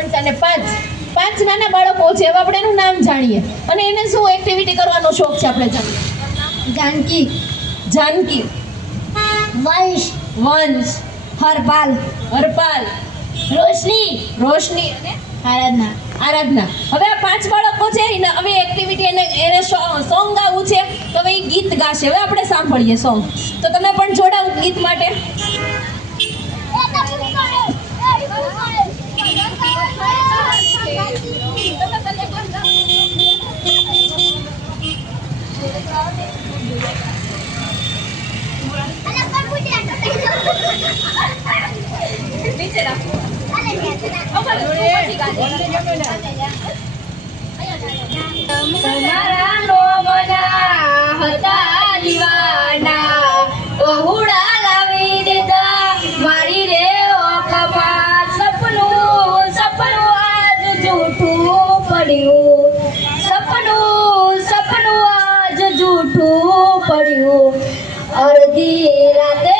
Point અને 5 નાના બાળકો છે. હવે આપણે એનું નામ જાણીએ અને એને શું એક્ટિવિટી કરવાનો શોખ છે આપણે જાણીએ. જાનકી, વંશ, હરપાલ, રોશની અને આરાધના. હવે આ 5 બાળકો છે એને હવે એક્ટિવિટી એને સોંગ ગાવું છે તો હવે એ ગીત ગાશે. હવે આપણે સાંભળીએ સોંગ. તો તમે પણ જોડાવ ગીત માટે. નીચે રાખો. તમારા લોગના હતા દીવાના, બહુડા લાવી દેતા મારી રે ઓખમાં. સપનું આજ જૂઠું પડ્યું, સપનું આજ જૂઠું પડ્યું. અડધી રાતે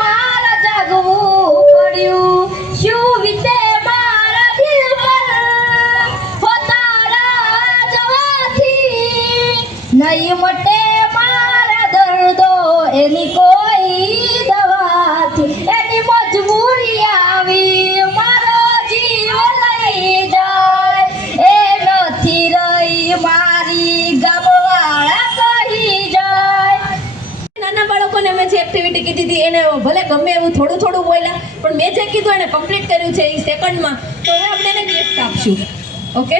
મારા જાગવું પડ્યું. શું વીતે મારા દિલ પર હો તારા જવાથી, નહીં મટે મારા દર્દો એની કોઈ દવાથી. એની મજબૂરી આવી મારો જીવ લઈ જાય, એ નથી રહી મારી ગામવાળા કહી જાય. નાના બાળકોને મેં જે એક્ટિવિટી કીધી હતી એને ભલે ગમે એવું થોડું બોલ્યા પણ મેં જે કીધું એને કમ્પ્લીટ કર્યું છે એ સેકન્ડમાં. તો હવે આપણે એને ગિફ્ટ આપશું. ઓકે,